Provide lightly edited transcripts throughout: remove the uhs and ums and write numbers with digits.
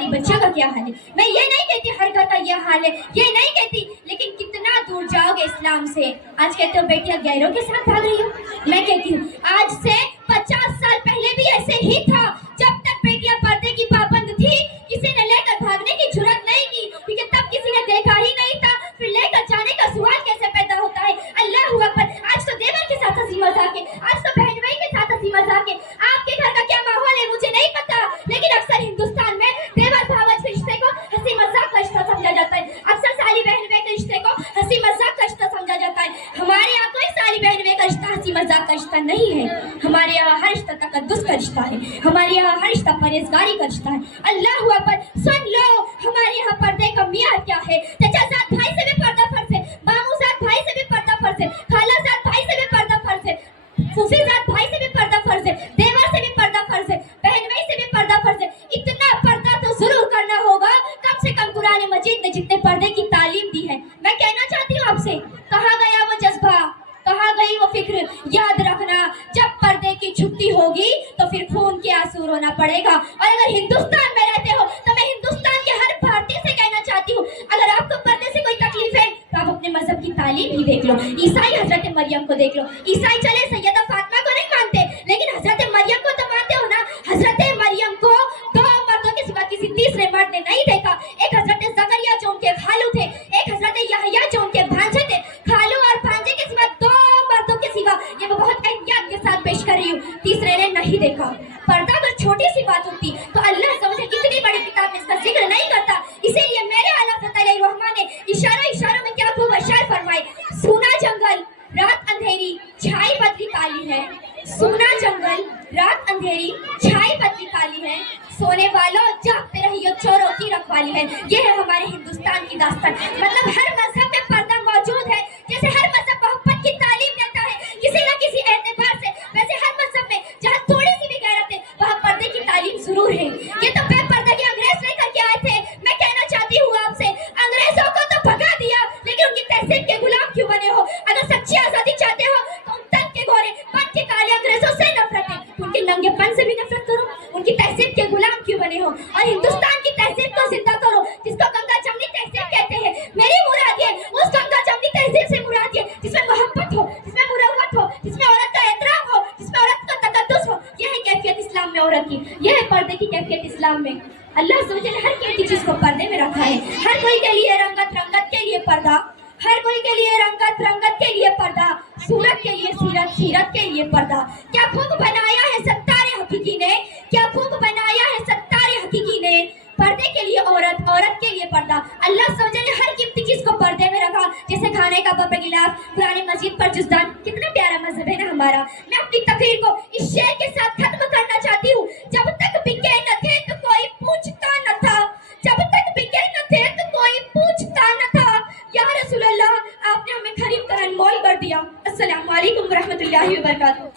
ہماری بچیوں کا کیا حال ہے. میں یہ نہیں کہتی ہر گھر کا یہ حال ہے, یہ نہیں کہتی, لیکن کتنا دور جاؤ گے اسلام سے. آج کہتے ہو بیٹیاں غیروں کے ساتھ بھاگ رہی ہو. میں کہتی ہوں آج سے 50 سال پہلے بھی ایسے ہی تھا. جب تک بیٹیاں پردے کی پابند تھی کسی نے لے کر بھاگنے کی جرات نہیں کی, کیونکہ تب کسی نے دیکھا ہی نہیں تھا. پھر لے کر جانے کا سوال کیسے پیدا ہوتا ہے. اللہ اکبر. آج تو دیور کے ساتھ ہنسی مذاق ہے, آج تو بہن بھائی کے ساتھ ہنسی مذاق ہے. آپ کے گھر کا کیا ماحول ہے مجھے نہیں پتا, لیکن اکثر ہندوستان میں دیور بھاوج کے رشتے کو ہنسی مذاق کا رشتہ سمجھا جاتا ہے. اکثر سالی بہن بھائی کے رشتے کو ہنسی مذاق کا رشتہ سمجھا جاتا ہے. ہمارے یہاں کوئی سالی بہن بھائی کا رشتہ ہنسی مذاق کا رشتہ نہیں ہے. ہمارے یہاں ہر رشتہ تقدس کا رشتہ ہے. ہمارے یہاں ہر رشتہ پرہیزگاری کا رشتہ ہے. اللہ اکبر. سن لو ہمارے یہاں پردے کا معیار کیا ہے. چچا زاد بھائی سے بھی پردہ فرض ہے, ماموں زاد بھائی سے بھی پردہ فرض ہے, خالہ زاد بھائی سے بھی پردہ فرض ہے, پھوپھی زاد بھائی سے بھی پردہ فرض ہے, دیور سے بھی پردہ فرض ہے, بہن بھائی سے بھی پردہ فرض ہے. اتنا پردہ تو ضرور کرنا ہوگا. کم سے کم قرآن مجید نے جتنے پردے کی تعلیم دی ہے. میں کہنا چاہتی ہوں آپ سے, کہاں گیا وہ جذبہ, کہاں گئی وہ فکر. یاد رکھنا جب پردے کی چھٹی ہوگی تو پھر خون کے آنسو رونا پڑے گا. اور اگر ہندوستان میں رہتے ہو تو میں ہندوستان کے ہر بھارتی سے کہنا چاہتی ہوں, اگر آپ کو پردے سے کوئی تکلیف ہے تو آپ اپنے مذہب کی تعلیم ہی دیکھ لو. عیسائی حضرت مریم کو دیکھ لو. عیسائی چلے سیدہ فاطمہ کو نہیں مانتے, لیکن حضرت مریم کو تو مانتے ہو نا. حضرت مریم کو دو مردوں کے سوا کسی تیسرے مرد نے نہیں دیکھا. ایک حضرت زکریا جو ان کے خالو تھے, ایک حضرت یحییٰ جو ان کے بھانجے تھے. خالو اور بھانجے کے سوا دو مردوں کے سوا, یہ میں بہت احتیاط کے ساتھ پیش کر رہی ہوں, تیسرے نے نہیں دیکھا. پردہ اگر چھوٹی سی بات ہوتی تو اللہ سمجھے کتنی بڑی کتاب میں اس کا ذکر نہیں کرتا. اسی لیے میرے اعلیٰ فتح علیہ الرحمٰن نے اشاروں میں کیا خوب اشعار فرمائے. سونا جنگل رات اندھیری چھائی بدلی کالی ہے, سونا جنگل رات اندھیری چھائی بدلی کالی ہے, سونے والوں جاگتے رہیو چوروں کی رکھوالی ہے. یہ ہے ہمارے ہندوستان کی داستان. مطلب ہر مذہب میں پردہ موجود ہے. جیسے ہر مذہب محبت کی تعلیم دیتا ہے کسی نہ کسی اعتبار سے, ویسے ہر مذہب میں جہاں تھوڑی سی بھی غیرت ہے وہاں پردے کی تعلیم ضرور ہے. یہ تو بے پردگی انگریز لے کر کے آئے تھے. میں کہنا چاہتی ہوں آپ سے, انگریزوں کو تو بھگا دیا, لیکن ان کی تہذیب کے غلام کیوں بنے ہو. اگر سچی آزادی چاہتے ہو تو ان تن کے گورے پن کے کالے انگریزوں سے نفرت ہے, ان کے ننگے پن سے بھی نفرت کرو. ان کی تہذیب کے غلام کیوں بنے ہو, اور ہندوستان کی تہذیب کو زندہ کرو جس کو گنگا جمنی تہذیب کہتے ہیں. میری مراد یہ اس گنگا جمنی تہذیب سے مراد یہ جس میں محبت ہو, جس میں مروت ہو, جس میں عورت کا احترام ہو, جس میں عورت کا تقدس ہو. یہ ہے کیفیت اسلام میں عورت کی, یہ ہے پردے کی کیفیت اسلام میں. اللہ سوچے نے ہر قیمتی چیز کو پردے میں رکھا ہے. ہر کوئی کے لیے رنگت, رنگت کے لیے پردہ, ہر کوئی کے لیے رنگت, رنگت کے لیے پردہ, صورت کے لیے سیرت, سیرت کے لیے پردہ. کیا خوب بنایا ہے ستار حقیقی نے, کیا خوب بنایا ہے ستار حقیقی نے. پردے کے لیے عورت, عورت کے لیے پردہ. اللہ سوچے نے ہر قیمتی چیز کو پردے میں رکھا. جیسے کھانے کا بغلاف, قرآن مجید پر جزدان, کتنا پیارا مذہب ہے نا ہمارا. میں اپنی تقریر کو اس شعر کے ساتھ ختم کرنا چاہتی ہوں. جب تک بکے نہ تھے تو کوئی پوچھتا نہ تھا, جب تک بکے نہ تھے تو کوئی پوچھتا نہ تھا. یا رسول اللہ, آپ نے ہمیں خرید کر انمول کر دیا. السلام علیکم ورحمۃ اللہ وبرکاتہ.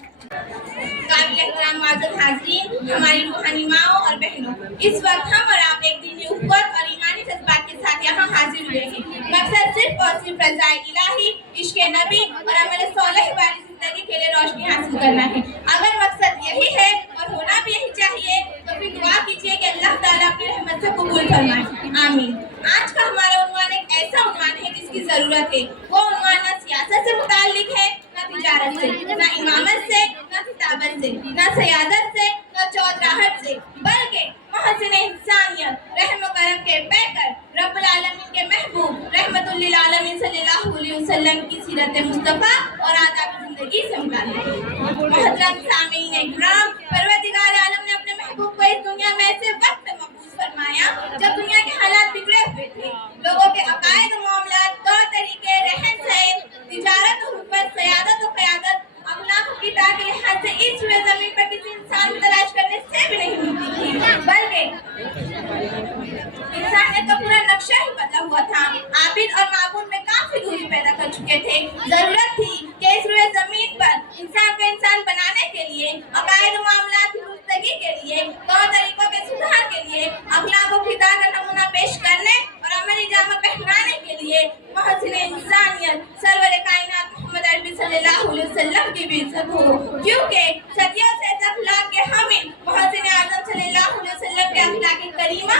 قابل احترام معزز حاضرین, ہماری روحانی ماؤں اور بہنوں, اس وقت ہم اور آپ ایک دینی اخوت اور ایمانی جذبات کے ساتھ یہاں حاضر ہوئے ہیں. مقصد صرف اور صرف رضائے الہی, عشق نبی اور عمل صالح والی زندگی کے لیے روشنی حاصل کرنا ہے. اگر مقصد یہی ہے اور ہونا بھی یہی چاہیے تو پھر دعا کیجیے کہ اللہ تعالیٰ اپنی رحمت سے قبول فرمائے, آمین. آج کا ہمارا عنوان ایک ایسا عنوان ہے جس کی ضرورت ہے. وہ عنوان نہ سیاست سے متعلق ہے, نہ تجارت سے, نہ امامت سے, نہ کتابت سے, نہ سیادت سے, نہ چودراہٹ سے, بلکہ محسن انسانیت, رحم و کرم کے پیکر, رب العالمین کے محبوب رحمت للعالمین صلی اللہ علیہ وسلم کی سیرت مصطفیٰ اور آداب زندگی سے متعلق ہے. محترم سامعین اکرام, پروردگار عالم نے اپنے محبوب کو اس دنیا میں ایسے وقت میں مبعوث فرمایا جب دنیا کے حالات بگڑے ہوئے تھے. لوگوں کے عقائد و معاملات, طور طریقے, رہن سہن, تجارت و حکومت, سیادت و قیادت, اخلاق و کردار کے لحاظ سے اس روئے زمین پر کسی انسان کو تلاش کرنے سے بھی نہیں ملتی تھی, بلکہ انسانیت کا پورا نقشہ ہی بدلا ہوا تھا. عابد اور معبود میں کافی دوری پیدا کر چکے تھے. ضرورت تھی کہ اس روئے زمین پر انسان کو انسان بنانے کے لیے, عقائد و معاملات کی درستگی کے لیے, طور طریقوں کے سدھار کے لیے, اخلاق و کردار کا نمونہ پیش کرنے اور عملی جامہ پہنانے کے لیے محسن انسانیت سرور کائنات محمد عربی صلی اللہ علیہ وسلم کی بھی عزت ہو, کیونکہ صدیوں سے اس اخلاق کے حامل محسن اعظم صلی اللہ علیہ وسلم کے اخلاق کریمہ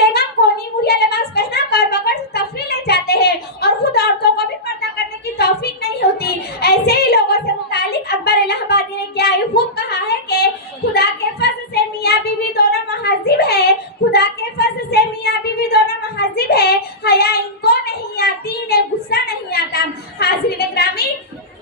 بیگم کو نیموریا لباس پہنا کر بغیر تفریح لے جاتے ہیں اور خود عورتوں کو بھی پردہ کرنے کی توفیق نہیں ہوتی. ایسے ہی لوگوں سے متعلق اکبر الہ آبادی نے کیا یہ خوب کہا ہے کہ خدا کے فضل سے میاں بیوی دونوں مہذب ہے. خدا کے فضل سے میاں بیوی دونوں مہذب ہے. حیا ان کو نہیں آتی, انہیں غصہ نہیں آتا. حاضرین گرامی,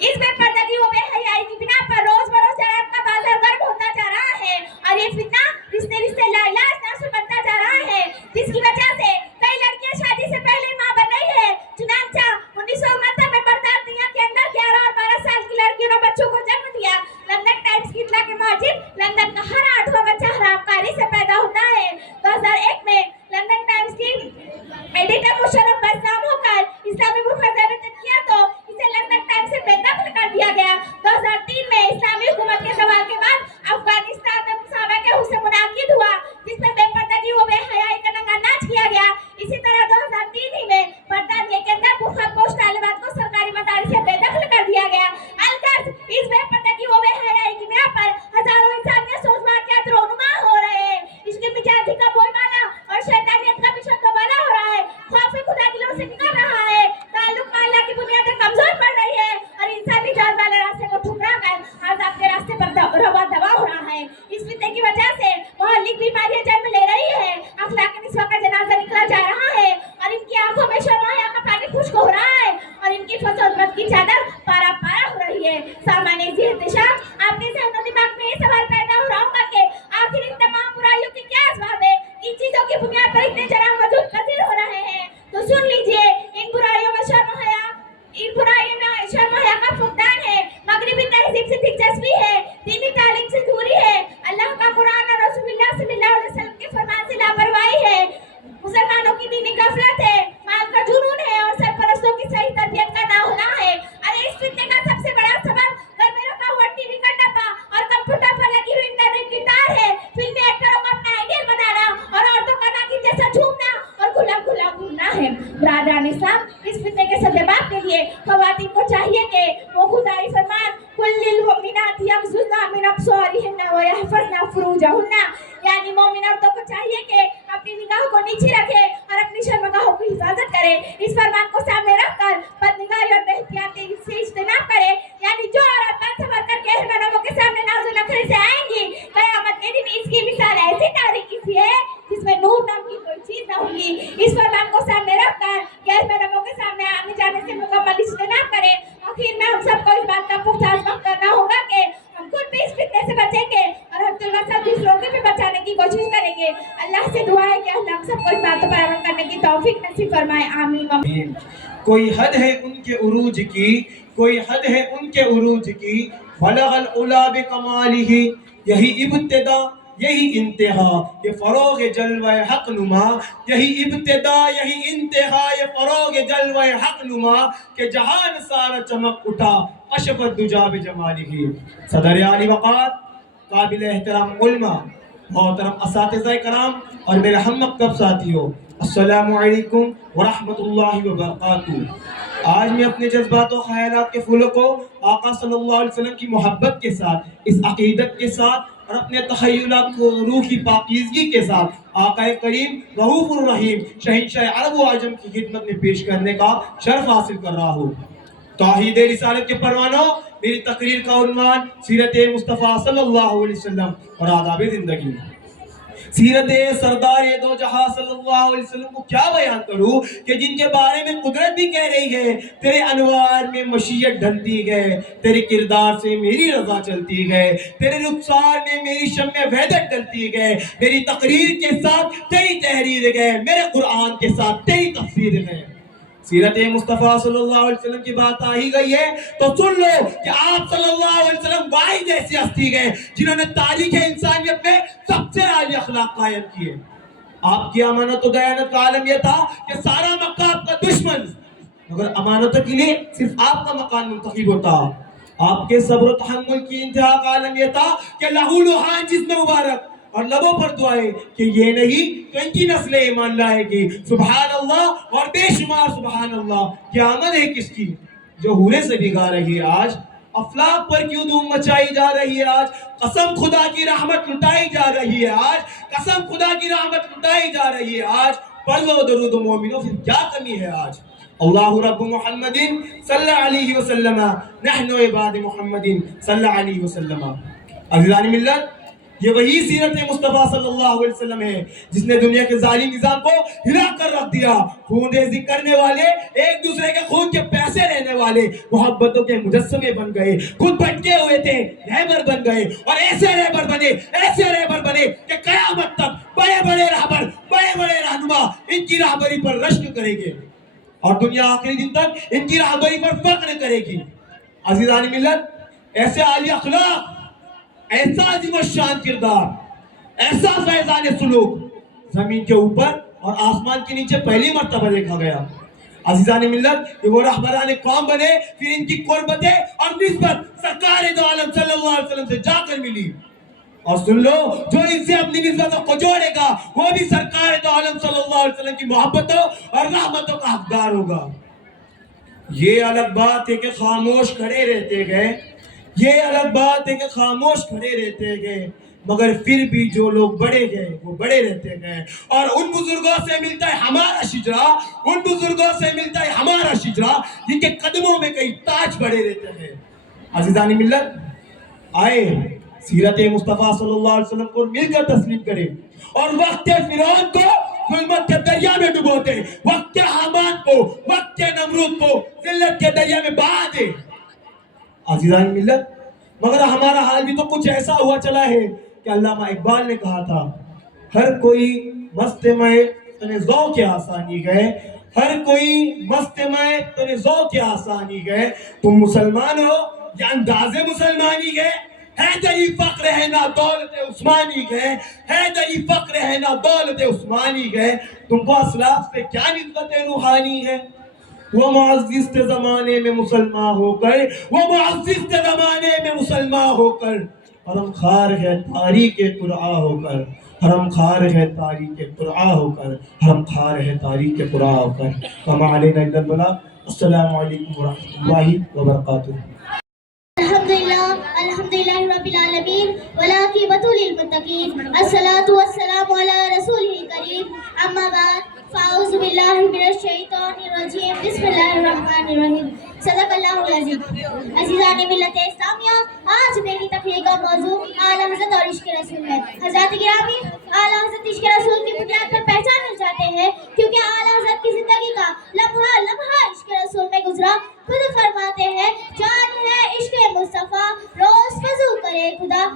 اس بے پردگی و بے حیائی کی بنا پر روز بروز شراب کا بازار گرم ہوتا جا رہا ہے اور یہ فتنہ رشتے رشتے لاعلاج ناسور بنتا جا رہا ہے, جس کی وجہ سے کئی لڑکیاں شادی سے پہلے ماں بن رہی ہے. چنانچہ 1969 میں برطانیہ کے اندر 11 اور 12 سال کی لڑکیوں نے بچوں کو جنم دیا. لندن ٹائمز کی اطلاع کے موجب لندن کا ہر 8واں بچہ حرامکاری سے پیدا ہوتا ہے. 2001 میں لندن ٹائمز کی ایڈیٹر مشرف بدنام ہو کر اسلامی مخالفت نے کیا تو اسے لندن ٹائمز سے بے دخل کر دیا گیا. 2003 میں اسلامی حکومت کے زوال کے بعد افغانستان میں مسابقہ حسن منعقد ہوا جس میں بے پردگی و بے حیائی کا ننگا ناچ کیا گیا. اسی طرح 2003 ہی میں برطانیہ کے اندر برقع پوش طالبات کو سرکاری مدارس سے بے دخل کر دیا گیا. الغرض اس بے پردگی و بے حیائی کی بنا پر ہزاروں انسانیت سوچ واقعات رونما ہو رہے ہیں. اس کے مزاجی کا بول بالا اور شیطانیت کا مشن دوبالا ہو رہا ہے. خوف خدا دلوں سے نکل رہا ہے. تعلق میں اللہ کی بنیادیں کمزور پڑ رہی ہے اور انسانی جان والے راستے کو ٹھکرا کر عذاب کے راستے پر روا دبا ہو رہا ہے. اس فتنے کی وجہ سے مہلک بیماریاں جنم لے رہی ہے. اخلاق نسواں کا جنازہ نکلا جا رہا ہے اور ان کی آنکھوں میں شرم و حیا کا پانی خشک ہو رہا ہے اور ان کی فساد کی چادر پارا پارا ہو رہی ہے. سامعین احتشام, آپ کے ذہن و دماغ میں یہ سوال پیدا ہو رہا ہوگا کہ آخر ان تمام برائیوں کی کیا اسباب ہے, ان چیزوں کی بنیاد پر اتنے جرائم وجود پذیر ہو رہے ہیں. تو سن لیجئے, ان برائیوں میں شرم و حیا کا فقدان ہے, مغربی تہذیب سے دلچسپی ہے, دینی تعلیم سے دوری ہے, اللہ کا قرآن اور رسول اللہ صلی اللہ علیہ وسلم کے فرمان سے لاپرواہی ہے, مسلمانوں کی دینی غفلت ہے, مال کا جنون ہے اور سرپرستوں کی صحیح تربیت کا نہ ہونا ہے. ارے اس فتنے کا سب سے بڑا سبب گھر میں رکھا ہوا ٹی وی کا ڈبہ اور کمپیوٹر پر لگی ہوئی انٹرنیٹ کی تار ہے. فلمی ایکٹروں کو اپنا آئیڈیل بنانا اور عورتوں کا ناگن جیسا جھومنا اور کھلا کھلا گھومنا ہے. برادران اسلام, اس فتنے کے سبب کے لیے خواتین کو چاہیے کہ وہ خدائی فرمان کل للمؤمنات یغضضن من ابصارهن ويحفظن فروجهن, یعنی مومن عورتوں کو چاہیے کہ اپنی نگاہوں کو نیچے رکھے اور اپنی شرمگاہوں کی حفاظت کرے. اس فرمان کو سامنے رکھ کر بدنگاہی اور بے احتیاطی سے اجتناب کرے. یعنی جو عورت بات سنور کر کے اہل کے سامنے ناز و نخرے سے آئیں گی, قیامت کے دن اس کی مثال ایسی تاریکی سی ہے جس میں نور نام کی کوئی چیز نہ ہوگی. اس فرمان کو سامنے رکھ کر غیر محرموں کے سامنے آنے جانے سے مکمل اجتناب کرے. آخر میں ہم سب کو اس بات کا پختہ عزم کرنا ہوگا کہ ہم خود بھی اس فتنے سے بچیں گے اور حد الوسع دوسروں کو بھی بچانے کی کوشش کریں گے. اللہ سے دعا ہے کہ اللہ ہم سب کو اس باتوں پر عمل کرنے کی توفیق نصیب فرمائے. آمین. کوئی حد ہے ان کے عروج کی, کوئی حد ہے ان کے عروج کی, بلغ العلا بکمالہ, یہی ابتدا یہی انتہا یہ فروغ جلوہ حق نما, یہی ابتدا یہی انتہا یہ فروغ جلوہ حق نما, کہ جہان سارا چمک اٹھا کشف الدجا بجمالہ. صدر عالی وقار, قابل احترام علماء, محترم اساتذہ کرام اور میرے ہم مکتب ساتھیوں, السلام علیکم ورحمۃ اللہ وبرکاتہ. آج میں اپنے جذبات و خیالات کے پھولوں کو آقا صلی اللہ علیہ وسلم کی محبت کے ساتھ, اس عقیدت کے ساتھ اور اپنے تخیلات کو روح کی پاکیزگی کے ساتھ آقا کریم رؤوف الرحیم شہنشاہ عرب و عجم کی خدمت میں پیش کرنے کا شرف حاصل کر رہا ہوں. توحید رسالت کے پروانوں, میری تقریر کا عنوان سیرت مصطفیٰ صلی اللہ علیہ وسلم اور آداب زندگی. سیرت سردار دو جہاں صلی اللہ علیہ وسلم کو کیا بیان کروں کہ جن کے بارے میں قدرت بھی کہہ رہی ہے تیرے انوار میں مشیت ڈھلتی ہے, تیرے کردار سے میری رضا چلتی ہے, تیرے رخسار میں میری شمع وحدت ڈلتی ہے, میری تقریر کے ساتھ تیری تحریر ہے, میرے قرآن کے ساتھ تیری تفسیر ہے. سیرت مصطفیٰ صلی اللہ علیہ وسلم کی بات آ ہی گئی ہے تو سن لو کہ آپ صلی اللہ علیہ وسلم واحد ایسی ہستی گئے جنہوں نے تاریخ انسانیت میں سب سے عالی اخلاق قائم کیے. آپ کی امانت و دیانت کا عالم یہ تھا کہ سارا مکہ آپ کا دشمن, مگر امانتوں کے لیے صرف آپ کا مکان منتخب ہوتا. آپ کے صبر و تحمل کی انتہا کا عالم یہ تھا کہ لہو لہان جسم مبارک اور لبوں پر دعائیں کہ یہ نہیں تو ان کی نسل ایمان لائے گی. سبحان اللہ اور بے شمار سبحان اللہ. کیا آمد ہے کس کی جو حورے سے بھی گا رہی ہے آج, افلاک پر کیوں دھوم مچائی جا رہی ہے آج؟ قسم خدا کی رحمت لٹائی جا رہی ہے آج، قسم خدا کی رحمت لٹائی جا رہی ہے آج۔ پڑھ لو درود مومنو، پھر کیا کمی ہے آج؟ اللہ رب محمد صلی اللہ علیہ وسلم، نحن عباد محمد صلی اللہ علیہ وسلم۔ عزیزان ملت، یہ وہی سیرت مصطفیٰ صلی اللہ علیہ وسلم ہے جس نے دنیا کے ظالم نظام کو ہلا کر رکھ دیا۔ خون ریزی کرنے والے، ایک دوسرے کے خون کے پیسے لینے والے محبتوں کے مجسمے بن گئے، خود بھٹکے ہوئے تھے، رہبر بن گئے، اور ایسے رہبر بنے کہ قیامت تک بڑے بڑے رہبر، بڑے بڑے رہنما ان کی رہبری پر رشک کریں گے، اور دنیا آخری دن تک ان کی رہبری پر فخر کرے گی۔ عزیزان ملت، ایسے عالی اخلاق، ایسا عظیم الشان کردار، ایسا فیضان سلوک زمین کے اوپر اور آسمان کے نیچے پہلی مرتبہ دیکھا گیا۔ عزیزان ملت، یہ وہ رہبران قوم بنے، پھر ان کی قربتیں اور نسبت سرکار دو عالم صلی اللہ علیہ وسلم سے جا کر ملی۔ اور سن لو، جو ان سے اپنی نسبتوں کو جوڑے گا وہ بھی سرکار دو عالم صلی اللہ علیہ وسلم کی محبتوں اور رحمتوں کا حقدار ہوگا۔ یہ الگ بات ہے کہ خاموش کھڑے رہتے گئے، یہ الگ بات ہے کہ خاموش کھڑے رہتے گئے، مگر پھر بھی جو لوگ بڑے گئے وہ بڑے رہتے گئے، اور ان بزرگوں سے ملتا ہے ہمارا شجرہ، ان بزرگوں سے ملتا ہے ہمارا شجرہ جن کے قدموں میں کئی تاج بڑے رہتے ہیں۔ عزیزان ملت، آئے سیرت مصطفیٰ صلی اللہ علیہ وسلم کو مل کر تسلیم کریں، اور وقت فرعون کو ظلمت کے دریا میں ڈبوتے، وقت حامان کو، وقت نمرود کو ذلت کے دریا میں بہا دے۔ عزیزان ملت، مگر ہمارا حال بھی تو کچھ ایسا ہوا چلا ہے کہ علامہ اقبال نے کہا تھا، ہر کوئی مست میں تنے ذوق آسانی گئے، ہر کوئی مست میں تنے ذوق آسانی گئے، تم مسلمان ہو یا انداز مسلمانی گئے، حیدری فقر ہے نہ دولت عثمانی گئے، حیدری فقر ہے نہ دولت عثمانی گئے، تم کو اسلاف سے کیا نسبت روحانی ہے؟ وہ معزز کے زمانے میں مسلمان ہو کر، وہ معزز کے زمانے میں مسلمان ہو کر، حرم خار ہے تاریخ قرآن ہو کر، حرم خار ہے تاریخ قرآن ہو کر، حرم خار ہے تاریخ قرآن ہو کر۔ وما علینا الا البلاغ۔ السلام علیکم ورحمۃ اللہ وبرکاتہ۔ الحمدللہ رب العالمین والعاقبۃ للمتقین، الصلاۃ والسلام علی رسولہ الکریم، اما بعد، فاعوذ باللہ من الشیطان الرجیم، بسم اللہ الرحمن الرحیم، صدق اللہ العظیم۔ عزیزان ملت اسلامیہ، آج میری تقریر کا موضوع اعلیٰ حضرت اور عشق رسول ہے۔ حضرات گرامی، اعلیٰ حضرت عشق رسول کی بنیاد پر پہچانے جاتے ہیں کیونکہ اعلیٰ حضرت کی زندگی کا لمحہ لمحہ عشق رسول میں گزرا۔ خود فرماتے ہیں، جان ہے عشق مصطفیٰ روز فضو کرے خدا،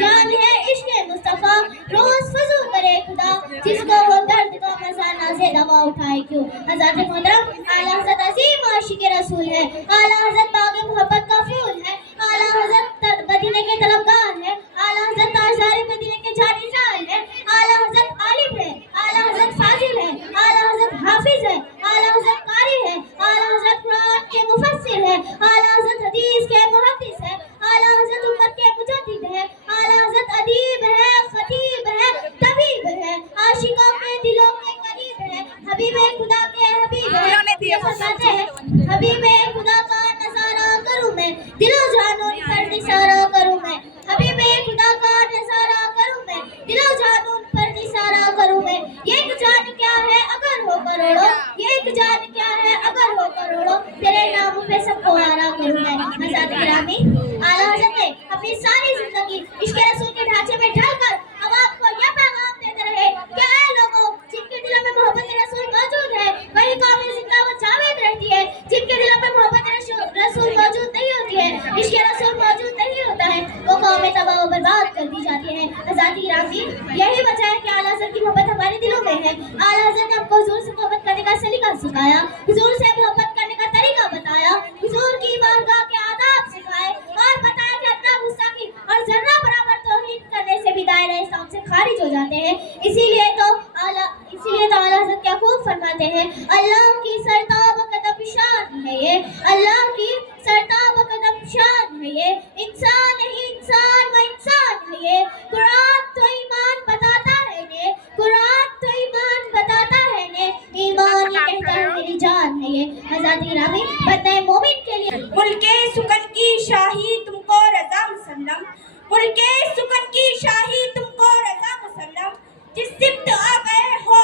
جان ہے عشق مصطفیٰ روز فضو کرے خدا، جس کو وہ درد کا مزہ نازے دوا اٹھائے کیوں۔ حضرت محترم، اعلیٰ حضرت عظیم عاشق رسول ہے، اعلیٰ حضرت باغ محبت کا پھول ہے، اعلیٰ حضرت مدینے کے طلبگار ہے، اعلیٰ حضرت تاجدار مدینے کے جانی جان ہے، اعلیٰ حضرت عالم ہے، اعلیٰ حضرت فاضل ہے، اعلیٰ حضرت حافظ ہے، اعلیٰ حضرت قاری ہے، اعلیٰ حضرت قرآن کے مفسر ہے، اعلیٰ حضرت حدیث کے محدث ہے، اعلیٰ حضرت امت کے مجدد ہے، اعلیٰ حضرت ادیب ہے، خطیب ہے، طبیب ہے، عاشقوں کے دلوں کے قریب ہے، حبیب خدا کے حبیب ہے۔ فرماتے ہیں، حبیب خدا کا نظارہ کروں میں، دل و جانوں پر نثارہ کروں میں، حبیب خدا کا نظارہ کروں میں، دل و جانوں پر نثارہ کروں میں۔ یہ ایک جان کیا ہے اگر ہو کروڑوں، یہ ایک جان کیا ہے اگر ہو کروڑوں، تیرے نام پہ سب کو آرا کروں میں۔ حضرات گرامی، اعلیٰ حضرت نے اپنی ساری زندگی عشق رسول کے ڈھانچے میں ڈھل کر عوام کو یہ پیغام دیتے رہے کہ اے لوگوں، جن کے دلوں میں محبت رسول موجود ہے وہی قوم زندہ و جاوید رہتی ہے، جن کے دلوں میں محبت رسول موجود نہیں ہوتی ہے، عشق رسول موجود نہیں ہوتا ہے، وہ قوم تباہ و برباد کر دی جاتی ہے۔ حضرات گرامی، یہی وجہ ہے کہ اعلیٰ حضرت کی محبت ہمارے دلوں میں ہے۔ اعلیٰ حضرت نے ہم کو حضور سے محبت کرنے کا سلیقہ سکھایا، حضور سے محبت کرنے کا طریقہ بتایا، حضور کی بارگاہ کے آداب سکھائے، اور بتایا کہ ادنا گستاخی اور ذرہ برابر توہین کرنے سے بھی دائرہ اسلام سے خارج ہو جاتے ہیں۔ اسی لیے تو اعلیٰ حضرت کیا خوب فرماتے ہیں، اللہ کی سرتاب قدم شان ہے یہ، اللہ کی سرتاب قدم شان ہے یہ، انسان ہی انسان و انسان ہے یہ، قرآن تو ایمان بتاتا ہے نے، قرآن تو ایمان بتاتا ہے نے، ایمان یہ کہتا ہے میری کی جان ہے یہ آزادی گرامی بدنہ مومن کے لیے ملک سکن کی شاہی تم کو رضا مسلم ملک سکن کی شاہی تم کو رضا مسلم جس سمت آ گئے ہو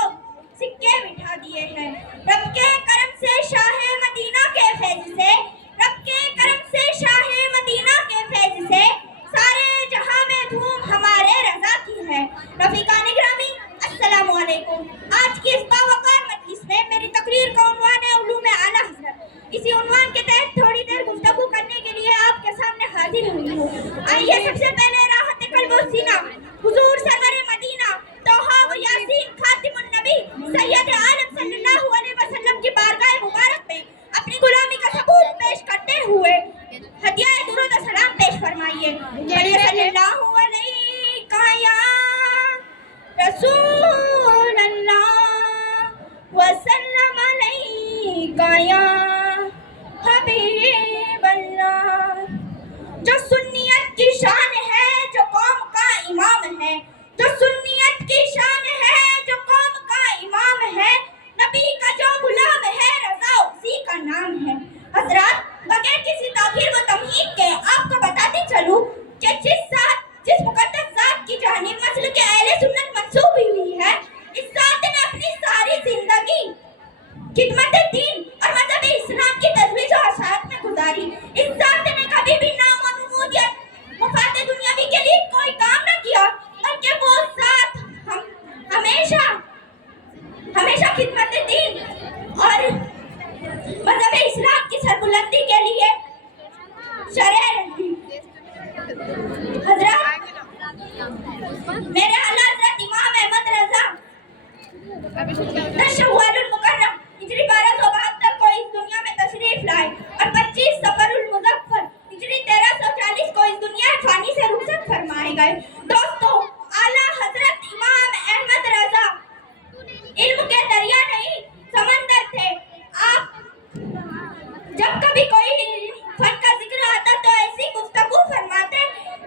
سکے بٹھا دیے ہیں رب کے کرم سے شاہ مدینہ کے فیض سے رب کے کرم سے شاہ مدینہ کے فیض سے سارے جہاں میں دھوم ہمارے رضا کی ہے رفیقان گرامی السلام علیکم آج کی اس باوقار مجلس میں میری تقریر کا عنوان ہے علوم اعلیٰ حضرت اسی عنوان کے تحت تھوڑی دیر گفتگو کرنے کے لیے آپ کے سامنے حاضر ہوئی ہوں آئیے سب سے پہلے راحت قلب و سینہ حضور سرور مدینہ طٰہٰ و یاسین خاتم النبی سید عالم صلی اللہ علیہ وسلم کی بارگاہ مبارک میں اپنی غلامی کا ثبوت پیش کرتے ہوئے ہدیہ درود و سلام پیش فرمائیے صلی اللہ علیہ یا رسول اللہ وسلم علیہ یا حبیب اللہ جو سنیت کی شان ہے جو قوم کا امام ہے جو سنیت کی شان ہے جو قوم کا امام ہے نبی کا جو غلام ہے رضا اسی کا نام ہے حضرات بغیر کسی تاخیر و تمہید کے آپ کو بتاتے چلوں کہ جس مقدس ذات کی جانب مسلک اہل سنت منسوب ہوئی ہے اس ذات نے اپنی ساری زندگی خدمت دین اور مذہب اسلام کی ترویج و اشاعت میں گزاری اس ذات نے کبھی بھی نام و نمودیت مفاد دنیاوی کے لیے کوئی کام نہ کیا بلکہ وہ ذات ہمیشہ خدمت دین اور مذہب اسلام کی سربلندی کے لیے شرع رہی حضرات میرے اعلیٰ حضرت امام احمد رضا شوال المکرم ہجری 1272 کو اس دنیا میں تشریف لائے اور 25 صفر المظفر ہجری 1340 کو اس دنیا فانی سے رخصت فرمائے گئے دوستو اعلیٰ حضرت امام احمد رضا علم کے دریا نہیں سمندر تھے آپ جب کبھی کوئی فن کا ذکر آتا تو ایسی گفتگو فرماتے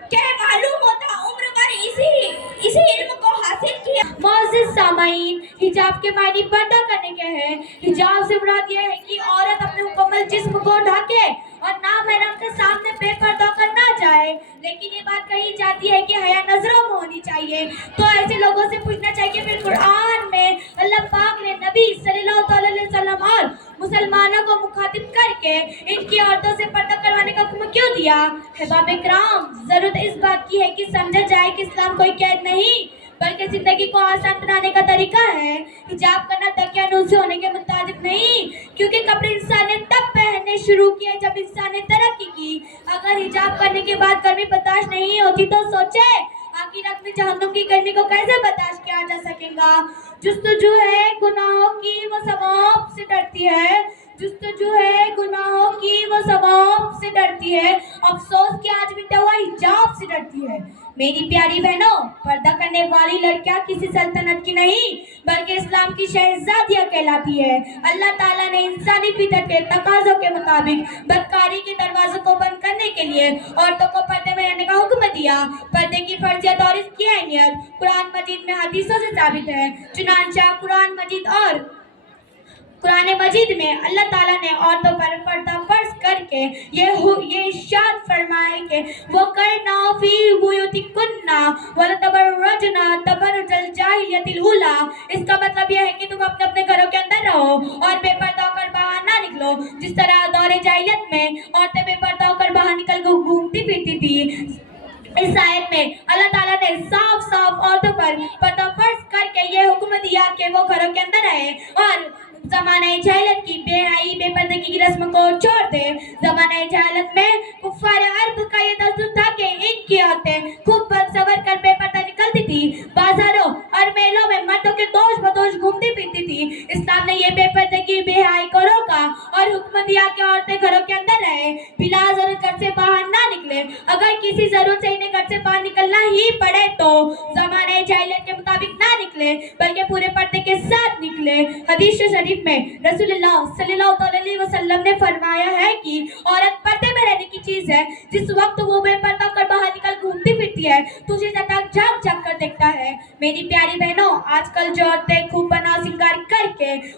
کہ معلوم ہوتا عمر بھر اسی علم کو حاصل کیا معزز سامعین حجاب کے معنی پردہ کرنے کے ہیں حجاب سے مراد یہ ہے کہ عورت اپنے مکمل جسم کو ڈھکے اور نامحرم کے سامنے بے پردہ کر نہ جائے لیکن یہ بات کہی جاتی ہے کہ حیا نظروں میں ہونی چاہیے تو ایسے لوگوں سے پوچھنا چاہیے پھر قرآن میں اللہ پاک نے نبی صلی اللہ علیہ وسلم اور مسلمانوں کو مخاطب کر کے ان کی عورتوں سے پردہ کروانے کا حکم کیوں دیا؟ احباب کرام ضرورت اس بات کی ہے کہ سمجھا جائے کہ اسلام کوئی قید نہیں بلکہ زندگی کو آسان بنانے کا طریقہ ہے حجاب کرنا دقیانوسی ہونے کے مطابق نہیں کیونکہ کپڑے انسان نے تب پہننے شروع کیے جب انسان نے ترقی کی اگر حجاب کرنے کے بعد گرمی برداشت نہیں ہوتی تو سوچے آخرت میں جہنم کی گرمی کو کیسے برداشت کیا جا سکے گا جستجو ہے گناہوں کی وہ ثواب سے ڈرتی ہے جستجو ہے گناہوں کی وہ ثواب سے ڈرتی ہے افسوس کہ آج مٹا ہوا حجاب سے ڈرتی ہے میری پیاری بہنوں پردہ کرنے والی لڑکیاں کسی سلطنت کی نہیں بلکہ اسلام کی شہزادیاں کہلاتی ہے اللہ تعالیٰ نے انسانی فطرت کے تقاضوں کے مطابق بدکاری کے دروازوں کو بند کرنے کے لیے عورتوں کو پردے میں رہنے کا حکم دیا پردے کی فرضیت اور اس کی اہمیت قرآن مجید میں حدیثوں سے ثابت ہے چنانچہ قرآن مجید میں اللہ تعالیٰ نے عورتوں پر پردہ فرض کر کے یہ ارشاد فرمائے کہ وہ کرنا فی بیوتکنا ولا تبرجنا تبرج الجاہلیت الاولی اس کا مطلب یہ ہے کہ تم اپنے گھروں کے اندر رہو اور بے پردہ ہو کر باہر نہ نکلو جس طرح دور جاہلیت میں عورتیں بے پردہ ہو کر باہر نکل کر گھومتی پھرتی تھی اس آیت میں اللہ تعالیٰ نے صاف عورتوں پر پردہ فرض کر کے یہ حکم دیا کہ وہ گھروں کے اندر رہے اور زمانہ جاہلیت کی بے حیائی بے پردگی کی رسم کو چھوڑ دے زمانہ جاہلیت میں کفار عرب کا یہ دستور تھا کہ ان کی عورتیں خوب سور کر بے پردہ نکلتی تھی بازاروں اور میلوں میں مردوں کے دوش بدوش گھومتی پھرتی تھی اسلام نے یہ بے پردگی بے حیائی کو روکا اور حکم دیا کہ عورتیں گھروں کے اندر رہے بلا ضرورت گھر سے باہر نہ نکلے اگر کسی ضرورت سے انہیں گھر سے باہر نکلنا ہی پڑے تو زمانہ جاہلیت کے مطابق نہ نکلے بلکہ پورے پردے کے ساتھ نکلے حدیث شریف میں رسول اللہ صلی اللہ علیہ وسلم نے فرمایا ہے کہ عورت پردے میں رہنے کی چیز ہے جس وقت وہ بے پردہ کر باہر نکل گھومتی پھرتی ہے تو اسے جھاگ کر دیکھتا ہے میری پیاری بہنوں آج کل جو عورتیں خوب بنا سنگار کر کے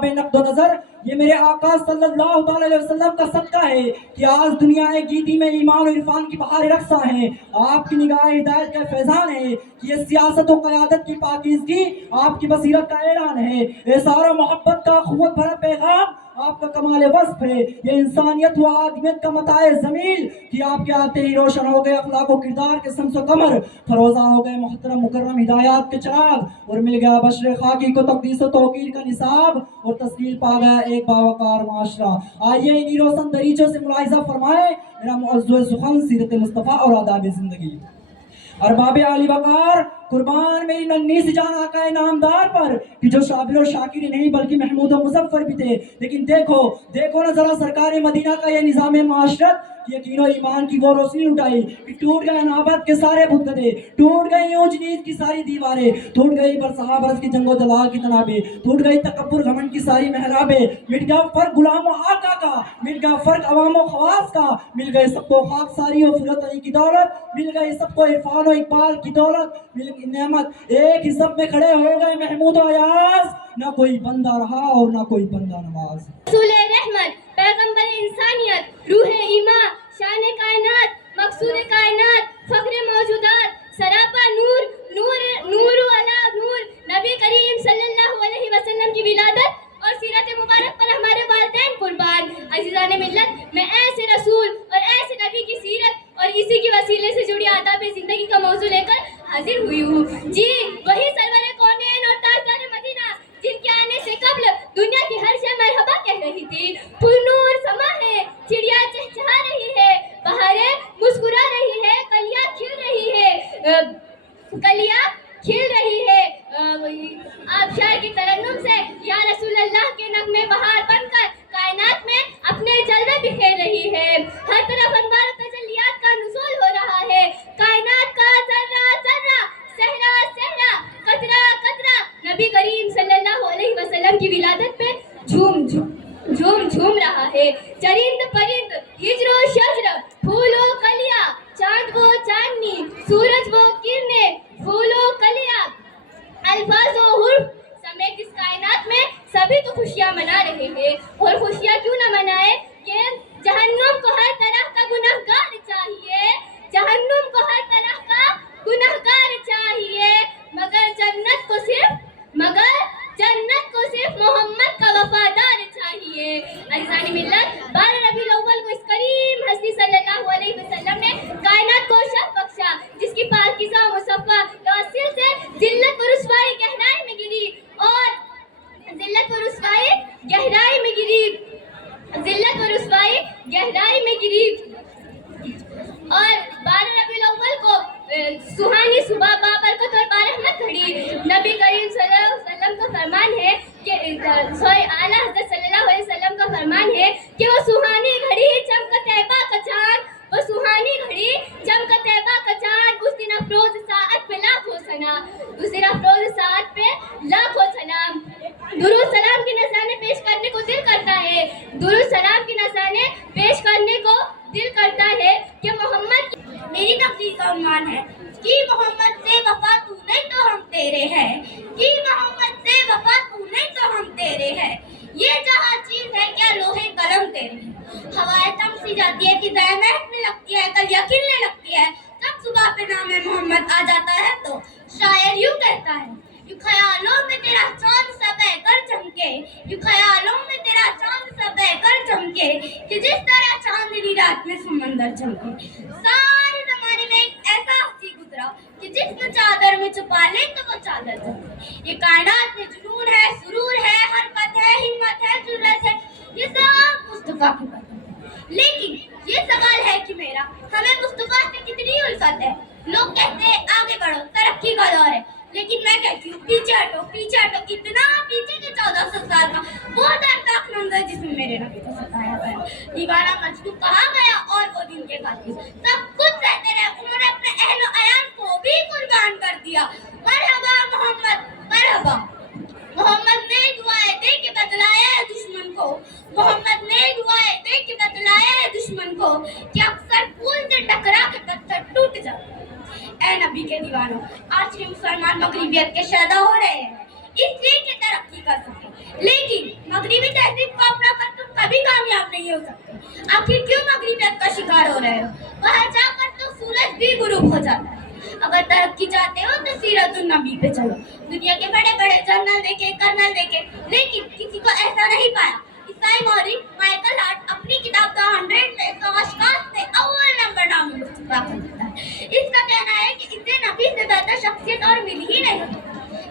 باب نقد و نظر، یہ میرے آقا صلی اللہ تعالی علیہ وسلم کا صدقہ ہے کہ آج دنیا گیتی میں ایمان و عرفان کی بہار رقصہ ہیں، آپ کی نگاہ ہدایت کا فیضان ہے، یہ سیاست و قیادت کی پاکیزگی آپ کی بصیرت کا اعلان ہے، احسان و محبت کا قوت بھرا پیغام آپ کا کمال وصف ہے، یہ انسانیت و آدمیت کا متاع زمیل کہ آپ کے آتے ہی روشن ہو گئے اخلاق و کردار کے شمس و قمر، فروزہ ہو گئے محترم مکرم ہدایات کے چراغ، اور مل گیا بشر خاکی کو تقدیس و توقیر کا نصاب، اور تسکیل پا گیا ایک باوقار معاشرہ۔ آئیے انہی روشن دریچوں سے ملاحظہ فرمائیں میرا موضوع سخن سیرت مصطفیٰ اور آداب زندگی۔ ارباب عالی وقار، قربان میری ننھی سی جان آقا نامدار پر کہ جو شابر و شاکر نہیں بلکہ محمود و مظفر بھی تھے، لیکن دیکھو نا ذرا سرکار مدینہ کا یہ نظام معاشرت، یقین و ایمان کی وہ روشنی اٹھائی کہ ٹوٹ گئے نابت کے سارے بت گدے، ٹوٹ گئی اونچ نیچ کی ساری دیواریں، ٹوٹ گئی برسہا برس کی جنگ و جلال کی تنابیں، ٹوٹ گئی تکبر گھمنڈ کی ساری محرابیں، مٹ گیا فرق غلام و آقا کا، مٹ گیا فرق عوام و خواص کا، مل گئے سب کو خاک ساری و فرت علی کی دولت، مل گئی سب کو عرفان و اقبال کی دولت، مل گئی نعمت، ایک ہی سب میں کھڑے ہو گئے محمود و ایاز، نہ کوئی بندہ رہا اور نہ کوئی بندہ نواز۔ رسول رحمت، پیغمبر انسانیت، روح ایمان، شان کائنات، مقصود کائنات، فخر موجودات، سراپا نور، نور علی نور، نبی کریم صلی اللہ علیہ وسلم کی ولادت اور سیرت مبارک پر ہمارے والدین قربان۔ عزیزان ملت، میں ایسے رسول اور ایسے نبی کی سیرت اور اسی کے وسیلے سے جڑی آداب زندگی کا موضوع لے کر حاضر ہوئی ہوں۔ جی، وہی سرور کونین اور تاجدار مدینہ جن کے آنے سے قبل دنیا کی ہر شے مرحبا کہہ رہی تھی۔ پرنور سما ہے، چڑیا چہچہا رہی ہے، بہاریں مسکرا رہی ہے، کلیاں کھل رہی ہے، آبشار کی ترنم سے یا رسول اللہ کے نغمے بہار بن کر کائنات میں اپنے جلوے بکھیر رہی ہے۔ ہر طرف انوار و تجلیات کا نزول ہو رہا ہے، کائنات کا ذرہ ذرہ، صحرا صحرا، قطرہ قطرہ نبی کریم صلی اللہ علیہ وسلم کی ولادت پہ جھوم رہا ہے۔ چرند پرند، ہجر و شجر، پھول و کلیاں، چاند و چاندنی، سورج و کرنیں، پھول و کلیاں، الفاظ و حرف سمیت اس کائنات میں سبھی تو خوشیاں منا رہے ہیں، اور خوشیاں کیوں نہ منائے کہ جہنم کو ہر طرح کا گنہگار چاہیے، جہنم کو ہر طرح کا گنہگار چاہیے، مگر جنت کو صرف محمد کا وفادار چاہیے۔ عزیزان ملت، 12 ربیع الاول کو اس کریم ہستی صلی اللہ علیہ وسلم نے کائنات کو شرف بخشا، جس کی پاکیزہ و مصفا توسل سے ذلت و رسوائی گہرائی میں گری اور ذلت و رسوائی گہرائی میں گری اور 12 ربیع الاول کو سہانی صبح بابرکت اور برحمت گھڑی۔ نبی کریم صلی اللہ علیہ وسلم کا فرمان ہے کہ اعلیٰ حضرت صلی اللہ علیہ وسلم کا فرمان ہے کہ وہ سہانی گھڑی چمک طیبہ کا چاند، وہ سہانی گھڑی چمک طیبہ کا چاند، اس دن افروز ساعت پہ لاکھوں سلام، درود سلام کی نذرانے پیش کرنے کو دل کرتا ہے، درود سلام کی نذرانے پیش کرنے کو دل کرتا ہے کہ محمد میری تقریر کا عنوان ہے کہ محمد سے وفا تو نہیں تو ہم تیرے ہیں، کہ محمد سے وفا تو نہیں تو ہم تیرے ہیں، یہ جہاں چیز ہے کیا لوہے قلم تیرے ہیں، ہوائیں تم سی جاتی ہے کہ زحمت میں لگتی ہے، کل یقین لگتی ہے، جب صبح پہ نام محمد آ جاتا ہے تو شاعر یوں کہتا ہے، یوں خیالوں میں تیرا چاند سا بہ کر چمکے، یوں خیالوں میں تیرا چاند سا بہ کر چمکے، کہ جس طرح چاندنی رات میں سمندر چمکے۔ سارے زمانے میں ایک ایسا ہستی گزرا کہ جس کو چادر میں چھپا لے تو وہ چادر چمکے۔ یہ کائنات میں جنون ہے، سرور ہے، حرکت ہے، ہمت ہے، جرأت ہے، یہ سب مصطفیٰ کی بات ہے۔ لیکن یہ سوال ہے کہ میرا ہمیں مصطفیٰ سے کتنی الفت ہے؟ لوگ کہتے ہیں آگے بڑھو، ترقی کا دور ہے، لیکن میں کہتی ہوں پیچھے ہٹو، اتنا پیچھے کہ 1400 سال کا وہ دردناک منظر جس میں میرے نبی کو ستایا گیا، دیوانہ مجنون کہا گیا، اور وہ دن کے قاتل سب کچھ رہتے رہے، انہوں نے اپنے اہل و عیال کو بھی قربان کر دیا۔ مرحبا محمد، مرحبا محمد نے دعائیں دے کے بتلایا دشمن کو، محمد نے دعائیں دے کے بتلایا دشمن کو کہ اکثر پھول سے ٹکرا کے پتھر ٹوٹ جاتے ہیں۔ اے نبی کے دیوانوں، آج کے مسلمان مغربیت کے شیدا ہو رہے ہیں، اس لیے کہ ترقی کر سکے. لیکن مغربی تہذیب کو اپنا کر تم کبھی کامیاب نہیں ہو سکتے. آخر کیوں مغربیت کا شکار ہو رہے ہو؟ وہاں جا کر تو سورج بھی غروب ہو جاتا ہے. اگر ترقی چاہتے ہو تو سیرت النبی پہ چلو. دنیا کے بڑے بڑے جنرل دیکھے, کرنل دیکھے, لیکن کسی کو ایسا نہیں پایا. عیسائی مورخ مائیکل ہارٹ اپنی کتاب دا 100 اشخاص سے اول نمبر نام مصطفیٰ کرتا ہے. اس کا کہنا ہے کہ اسے نبی سے بہتر شخصیت اور مل ہی نہیں.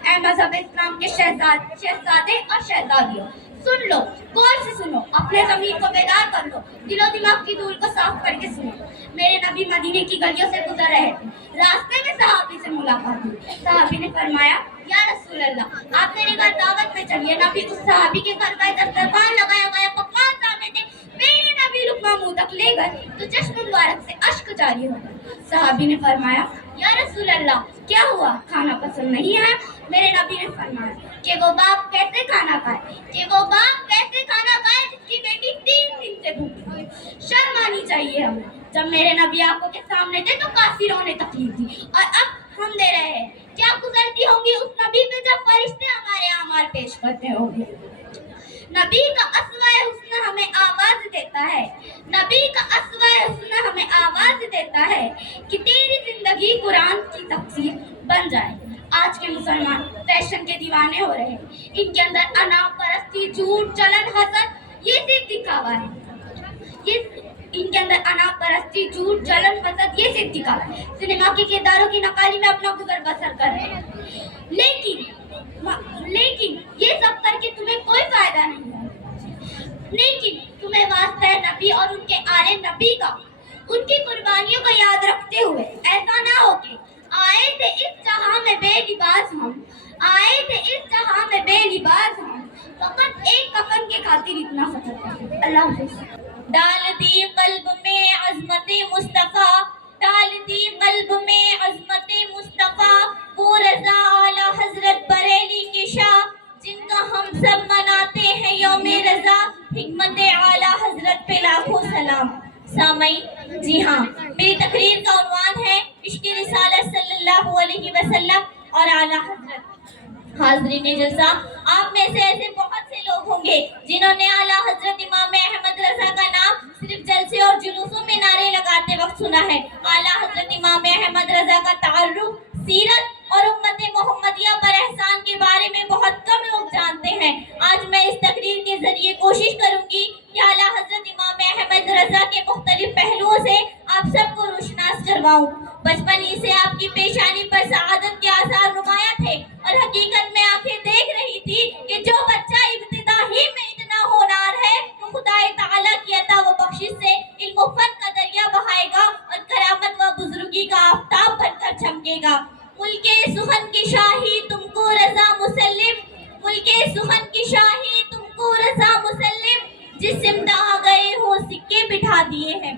اے مذہب اسلام کے شہزادے اور شہزادیوں, سن لو, غور سے سنو, اپنے ضمیر کو بیدار کر لو, دل و دماغ کی دھول کو صاف کر کے سنو. میرے نبی مدینے کی گلیوں سے گزر رہے تھے. راستے میں صحابی سے ملاقات ہوئی. صحابی نے فرمایا, یا رسول اللہ, آپ میرے گھر دعوت میں چلیے. نبی اس صحابی کے گھر کا دسترخوان لگایا گیا پکوان سامنے تھے. میرے نبی لقمہ منہ تک لے گئے تو چشم مبارک سے اشک جاری ہو گئے. صحابی نے فرمایا, یا رسول اللہ, کیا ہوا, کھانا پسند نہیں ہے؟ میرے نبی نے فرمایا کہ وہ باپ کیسے کھانا کھائے جس کی بیٹی 3 دن سے بھوکی ہوئی. شرم آنی چاہیے ہمیں. جب میرے نبی آنکھوں کے سامنے تھے تو کافروں نے تکلیف دی, اور اب ہم دے رہے ہیں. کیا گزرتی ہوں گی اس نبی پہ جب فرشتے ہمارے اعمال پیش کرتے ہوں گے. نبی کا اسوہ حسن ہمیں آواز دیتا ہے. نبی کا اسوہ حسن ہمیں آواز دیتا ہے کہ تیری زندگی قرآن کی تفسیر بن جائے. آج کے مسلمان فیشن کے دیوانے ہو رہے ہیں. ان کے اندر انا پرستی, جھوٹ, جلن, حسد, یہ صرف دکھاوا ہے. ان کے اندر انا پرستی, جھوٹ, جلن, حسد, یہ صرف دکھاوا ہے. سنیما کے کرداروں کی نقالی میں اپنا گزر بسر کر رہے ہیں. لیکن یہ سب کر کے تمہیں کوئی فائدہ نہیں ہے. لیکن تمہیں واسطہ ہے نبی اور ان کے آل نبی کا, ان کی قربانیوں کو یاد رکھتے ہوئے ایسا نہ ہو کہ آئے تھے اس جہاں میں بے لباس ہم, فقط ایک کفن کے خاطر اتنا فخر کرتے. اللہ حافظ. ڈال دی قلب میں عظمت مصطفیٰ, ڈال دی قلب میں عظمت مصطفیٰ, وہ رضا اعلیٰ حضرت بریلی کے شاہ, جن کا ہم سب مناتے ہیں یوم رضا. حکمت اعلیٰ حضرت پہ لاکھوں سلام. سامعین, جی ہاں, میری تقریر کا عنوان ہے عشق رسالت صلی اللہ علیہ وسلم اور اعلیٰ حضرت. حاضرین جلسہ, آپ میں سے ایسے بہت سے لوگ ہوں گے جنہوں نے اعلیٰ حضرت امام احمد رضا کا نام صرف جلسے اور جلوسوں میں نعرے لگاتے وقت سنا ہے. اعلیٰ حضرت امام احمد رضا کا تعارف, سیرت اور امت محمدیہ پر احسان کے بارے میں بہت کم لوگ جانتے ہیں. آج میں اس تقریر کے ذریعے کوشش کروں گی کہ اعلیٰ حضرت امام احمد رضا کے مختلف پہلوؤں سے آپ سب کو روشناس کرواؤں. بچپن ہی سے آپ کی پیشانی پر سعادت کے آثار نمایاں تھے, اور حقیقت میں آنکھیں دیکھ رہی تھی کہ جو بچہ ابتدا ہی میں اتنا ہونہار ہے تو خدا تعالیٰ کی عطا و بخشش سے علم و فن کا دریا بہائے گا اور کرامت و بزرگی کا آفتاب بن کر چمکے گا. ملک سخن کی شاہی تم کو رضا مسلم, ملک سخن کی شاہی تم کو رضا مسلم, جس سمت آ گئے ہو سکے بٹھا دیے ہیں.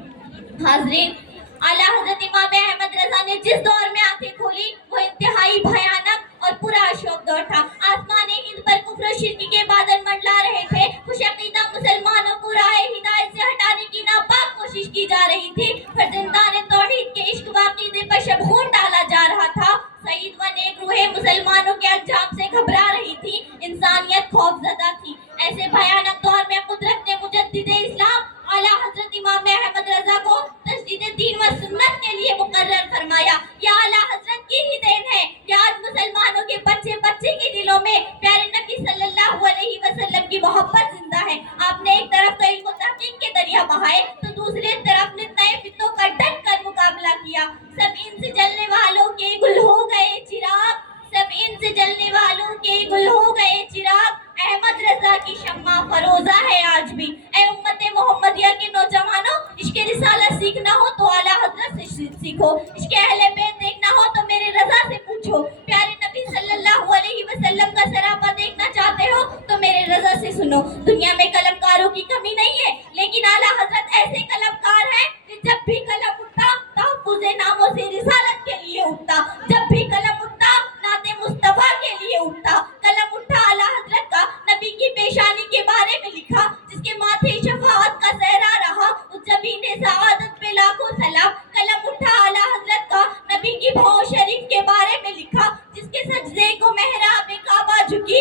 حاضرین, اعلیٰ حضرت امام احمد رضا نے جس دور میں آنکھیں کھولی وہ انتہائی بھیانک اور پورا اشوک دور تھا. آسمان ہند پر کفر و شرک کے بادل منڈلا رہے تھے. خوش عقیدہ مسلمانوں کو راہ ہدایت سے ہٹانے کی ناپاک کوشش کی جا رہی تھی. فرزندان توحید کے عشق و عقیدے پر شبخون ڈالا جا رہا تھا. سعید و نیک روحیں مسلمانوں کے انجام سے گھبرا رہی تھی. انسانیت خوف زدہ تھی. ایسے بھیانک دور میں قدرت نے مجدد اسلام اعلیٰ حضرت امام احمد رضا کو تجدید دین و سنت کے لیے مقرر فرمایا. یہ اعلیٰ حضرت کی ہی دین ہے کہ آج مسلمانوں کے بچے بچے کے دلوں میں پیارے نبی صلی اللہ علیہ وسلم کی محبت زندہ ہے. آپ نے ایک طرف تو علم و تحقیق کے دریا بہائے تو دوسری طرف نے نئے فتنوں کا ڈٹ کر مقابلہ کیا. سب ان سے جلنے والوں کے گل ہو گئے چراغ, سب ان سے جلنے والوں کے گل ہو گئے چراغ. احمد رضا کی شمع فروزہ ہے آج بھی. اے امت محمدیہ کے نوجوانوں, عشق رسالت سیکھنا ہو تو اعلیٰ حضرت سے سیکھو. عشق اہل بیت دیکھنا ہو تو میرے رضا سے پوچھو. پیارے نبی صلی اللہ علیہ وسلم کا سراپا دیکھنا چاہتے ہو تو میرے رضا سے سنو. دنیا میں قلمکاروں کی کمی نہیں ہے, لیکن اعلیٰ حضرت ایسے قلمکار ہیں کہ جب بھی قلم اٹھتا تحفظ ناموں سے رسالت کے لیے اٹھتا, جب بھی قلم اٹھتا نعت مصطفیٰ کے لیے اٹھتا. قلم اٹھا اعلیٰ حضرت کا, نبی کی پیشانی کے بارے میں لکھا, جس کے ماتھے شفاعت کا صحرا رہا, اس جبین سعادت پہ لاکھوں سلام. قلم اٹھا اعلیٰ حضرت کا, نبی کی بھاؤ شریف کے بارے میں لکھا, جس کے سجدے کو محراب کعبہ جھکی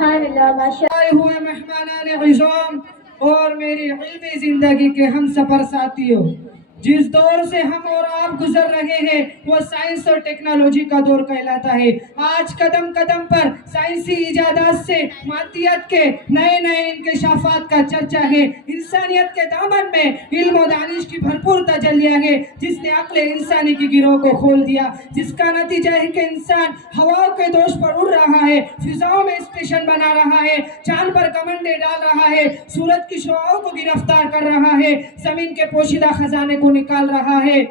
سبحان اللہ ماشاء آئے ہوئے مہمانان عزام اور میری علمی زندگی کے ہم سفر ساتھیوں، جس دور سے ہم اور آپ گزر رہے ہیں وہ سائنس اور ٹیکنالوجی کا دور کہلاتا ہے۔ آج قدم قدم پر سائنسی ایجادات سے مادیت کے نئے نئے انکشافات کا چرچا ہے۔ انسانیت کے دامن میں علم و دانش کی بھرپور تجلیہ ہے، جس نے عقل انسانی کی گروہ کو کھول دیا، جس کا نتیجہ ہے کہ انسان ہواؤں کے دوش پر اڑ رہا ہے، فضاؤں میں اسٹیشن بنا رہا ہے، چاند پر کمنڈے ڈال رہا ہے، سورج کی شعاعوں کو گرفتار کر رہا ہے، زمین کے پوشیدہ خزانے کو نکال رہا ہے،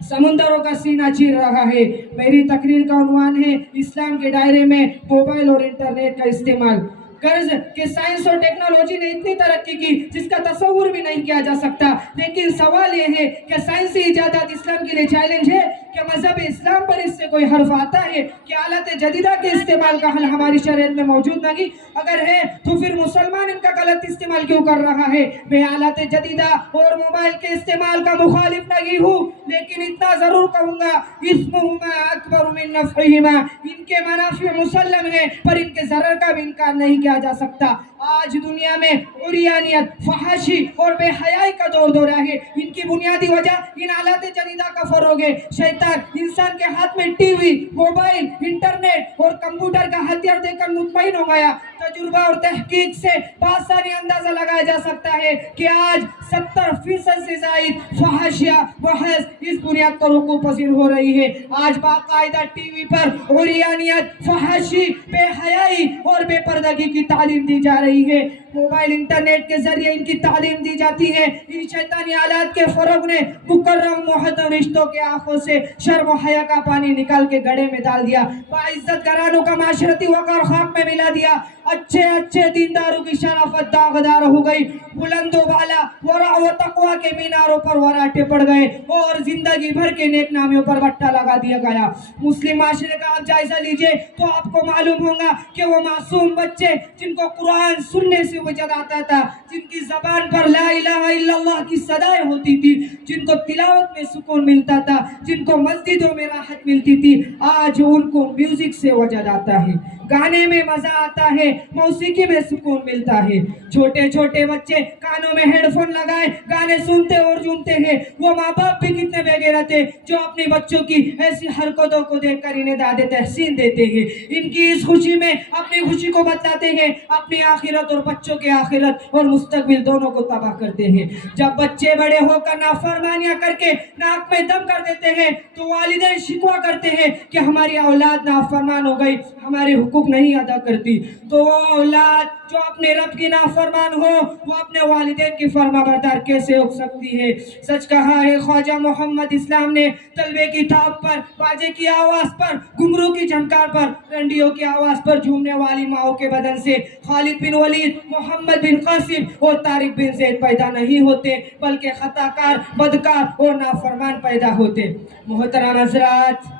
سمندروں کا سینہ چیر رہا ہے۔ میری تقریر کا عنوان ہے اسلام کے دائرے میں موبائل اور انٹرنیٹ کا استعمال۔ غرض کہ سائنس اور ٹیکنالوجی نے اتنی ترقی کی جس کا تصور بھی نہیں کیا جا سکتا، لیکن سوال یہ ہے کہ سائنسی ایجادات اسلام کے لیے چیلنج ہے کہ مذہب اسلام پر اس سے کوئی حرف آتا ہے کہ آلات جدیدہ کے استعمال کا حل ہماری شریعت میں موجود نہیں؟ اگر ہے تو پھر مسلمان ان کا غلط استعمال کیوں کر رہا ہے؟ میں آلات جدیدہ اور موبائل کے استعمال کا مخالف نہیں ہوں، لیکن اتنا ضرور کہوں گا اسمہما اکبر من نفعہما، ان کے منافع مسلم ہیں پر ان کے ضرر کا بھی انکار نہیں کیا جا سکتا۔ آج دنیا میں عریانیت، فحاشی اور بے حیائی کا دور دورہ ہے۔ ان کی بنیادی وجہ ان آلات جدیدہ کا فروغ ہے۔ شیطان انسان کے ہاتھ میں ٹی وی، موبائل، انٹرنیٹ اور کمپیوٹر کا ہتھیار دے کر مطمئن ہو گیا۔ تجربہ اور تحقیق سے بآسانی اندازہ لگایا جا سکتا ہے کہ آج 70% سے زائد فحاشیہ محض اس بنیاد پر وقوع پذیر ہو رہی ہے۔ آج باقاعدہ ٹی وی پر عریانیت، فحاشی، بے حیائی اور بے پردگی کی تعلیم دی جا رہی ہے۔ موبائل انٹرنیٹ کے ذریعے ان کی تعلیم دی جاتی ہے۔ ان شیطانی آلات کے فروغ نے مکرم محترم رشتوں کے آنکھوں سے شرم و حیا کا پانی نکال کے گڑھے میں ڈال دیا، باعزت گھرانوں کا معاشرتی وقار خاک میں ملا دیا، اچھے دینداروں کی شرافت داغدار ہو گئی، بلند و بالا ورع و تقوی کے میناروں پر وراٹے پڑ گئے اور زندگی بھر کے نیک نامیوں پر بٹا لگا دیا گیا۔ مسلم معاشرے کا آپ جائزہ لیجئے تو آپ کو معلوم ہوگا کہ وہ معصوم بچے جن کو قرآن سننے سے وجد آتا تھا، جن کی زبان پر لا الہ الا اللہ کی صدائیں ہوتی تھی، جن کو تلاوت میں سکون ملتا تھا، جن کو مسجدوں میں راحت ملتی تھی، آج ان کو میوزک سے وجد آتا ہے، گانے میں مزہ آتا ہے، موسیقی میں سکون ملتا ہے۔ چھوٹے چھوٹے بچے کانوں میں ہیڈ فون لگائے گانے سنتے اور جھومتے ہیں۔ وہ ماں باپ بھی کتنے بے غیرت ہیں جو اپنے بچوں کی ایسی حرکتوں کو دیکھ کر انہیں داد تحسین دیتے ہیں، ان کی اس خوشی میں اپنی خوشی کو بتلاتے ہیں، اپنی آخرت اور بچوں کے آخرت اور مستقبل دونوں کو تباہ کرتے ہیں۔ جب بچے بڑے ہو کر نافرمانیاں کر کے ناک میں دم کر دیتے ہیں تو والدین شکوہ کرتے ہیں کہ ہماری اولاد نافرمان ہو گئی، ہمارے حقوق نہیں ادا کرتی۔ تو وہ اولاد جو اپنے رب کی نافرمان ہو وہ اپنے والدین کی فرما بردار کیسے ہو سکتی ہے؟ سچ کہا ہے خواجہ محمد اسلام نے، تلوے کی تاب پر، باجے کی آواز پر، گھنگرو کی جھنکار پر، ڈنڈیوں کی آواز پر جھومنے والی ماؤں کے بدن سے خالد بن ولید، محمد بن قاسم اور طارق بن زید پیدا نہیں ہوتے، بلکہ خطا کار، بدکار اور نافرمان پیدا ہوتے۔ محترم حضرات،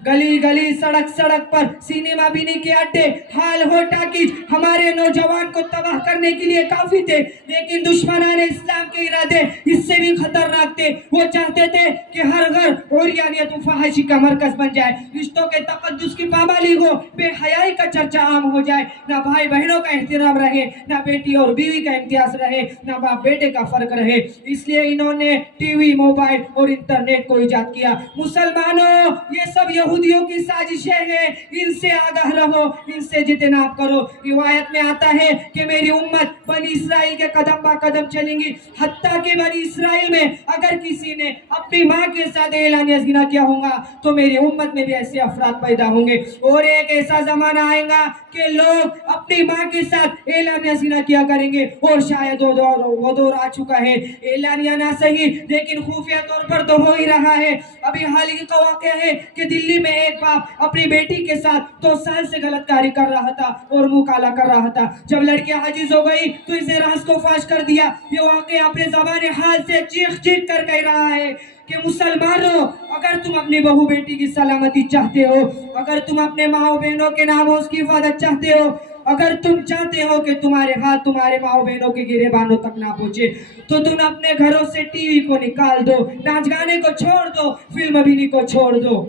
گلی گلی سڑک سڑک پر سینما بینی کے اڈے، ہال ہو ٹاکیز ہمارے نوجوان کو تباہ کرنے کے لیے کافی تھے، لیکن دشمنان اسلام کے ارادے اس سے بھی خطرناک تھے۔ وہ چاہتے تھے کہ ہر گھر عریانیت و فحاشی کا مرکز بن جائے، رشتوں کے تقدس کی پامالی ہو، بے حیائی کا چرچا عام ہو جائے، نہ بھائی بہنوں کا احترام رہے، نہ بیٹی اور بیوی کا امتیاز رہے، نہ باپ بیٹے کا فرق رہے۔ اس لیے انہوں نے ٹی وی، موبائل اور انٹرنیٹ کو ایجاد کیا۔ مسلمانوں، یہ سب یہودیوں کی سازشیں ہیں، ان سے آگاہ رہو، ان سے اجتناب کرو۔ روایت میں آتا ہے کہ میری امت بنی اسرائیل کے قدم با قدم چلیں گی، حتیٰ کہ بنی اسرائیل میں اگر کسی نے اپنی ماں کے ساتھ اعلانیہ زنا کیا ہوگا تو میری امت میں بھی ایسے افراد پیدا ہوں گے، اور ایک ایسا زمانہ آئے گا کہ لوگ اپنی ماں کے ساتھ اعلانیہ زنا کیا کریں گے، اور شاید وہ دور آ چکا ہے۔ اعلانیہ نہ صحیح لیکن خفیہ طور پر تو ہو ہی رہا ہے۔ ابھی حال ہی کا واقعہ ہے کہ دلی میں ایک باپ اپنی بیٹی کے ساتھ 2 سال سے غلط کاری کر رہا تھا اور منہ کالا کر رہا تھا۔ جب لڑکی عاجز ہو گئی تو اسے راز کو فاش کر دیا۔ یہ واقعہ اپنے زبان حال سے چیخ چیخ کر کہہ رہا ہے کہ مسلمانوں، اگر تم اپنی بہو بیٹی کی سلامتی چاہتے ہو، اگر تم اپنے ماں بہنوں کے ناموس کی حفاظت چاہتے ہو، اگر تم چاہتے ہو کہ تمہارے ہاتھ تمہارے ماں بہنوں کے گریبانوں تک نہ پہنچے تو تم اپنے گھروں سے ٹی وی کو نکال دو، ناچ گانے کو چھوڑ دو، فلم بینی کو چھوڑ دو۔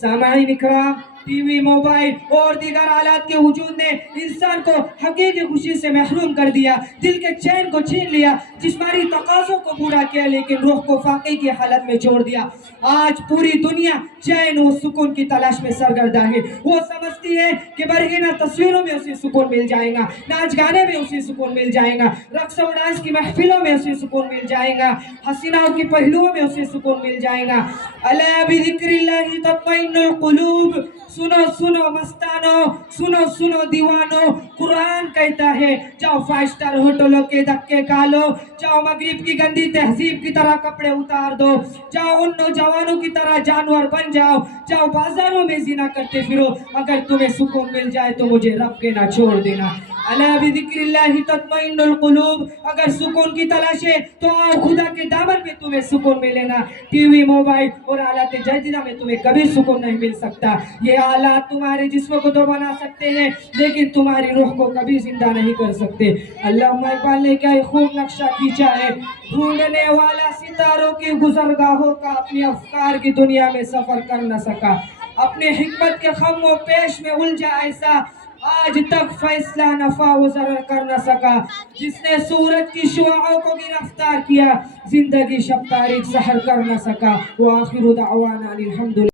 سامعین اکرام، ٹی وی، موبائل اور دیگر آلات کے وجود نے انسان کو حقیقی خوشی سے محروم کر دیا، دل کے چین کو چھین لیا، جسمانی تقاضوں کو پورا کیا لیکن روح کو فاقے کی حالت میں چھوڑ دیا۔ آج پوری دنیا چین و سکون کی تلاش میں سرگردہ ہے۔ وہ سمجھتی ہے کہ برہنہ تصویروں میں اسے سکون مل جائے گا، ناچ گانے میں اسے سکون مل جائے گا، رقص و ڈانس کی محفلوں میں اسے سکون مل جائے گا، حسیناؤں کی پہلوؤں میں اسے سکون مل جائے گا۔ الا بذکر اللہ تطمئن القلوب، سنو سنو مستانو، سنو سنو دیوانو، قرآن کہتا ہے جاؤ 5 اسٹار ہوٹلوں کے دھکے کھا لو، جاؤ مغرب کی گندی تہذیب کی طرح کپڑے اتار دو، جاؤ ان نوجوانوں کی طرح جانور بن جاؤ، جاؤ بازاروں میں زنا کرتے پھرو، اگر تمہیں سکون مل جائے تو مجھے رب کے نہ چھوڑ دینا۔ الا بذکر اللہ تطمئن القلوب، اگر سکون کی تلاش ہے تو آؤ خدا کے دامن میں تمہیں سکون ملے گا۔ ٹی وی، موبائل اور آلات جدیدہ میں تمہیں کبھی سکون نہیں مل سکتا۔ یہ آلات تمہارے جسم کو تو بنا سکتے ہیں لیکن تمہاری روح کو کبھی زندہ نہیں کر سکتے۔ علامہ اقبال نے کیا خوب نقشہ کھینچا ہے، ڈھونڈنے والا ستاروں کی گزرگاہوں کا اپنی افکار کی دنیا میں سفر کر نہ سکا، اپنے حکمت کے خم و پیش میں الجھا ایسا آج تک فیصلہ نفع و ضرر کر نہ سکا، جس نے سورج کی شعاعوں کو گرفتار کیا زندگی شب تاریک سحر کر نہ سکا۔ وآخر دعوانا الحمدللہ۔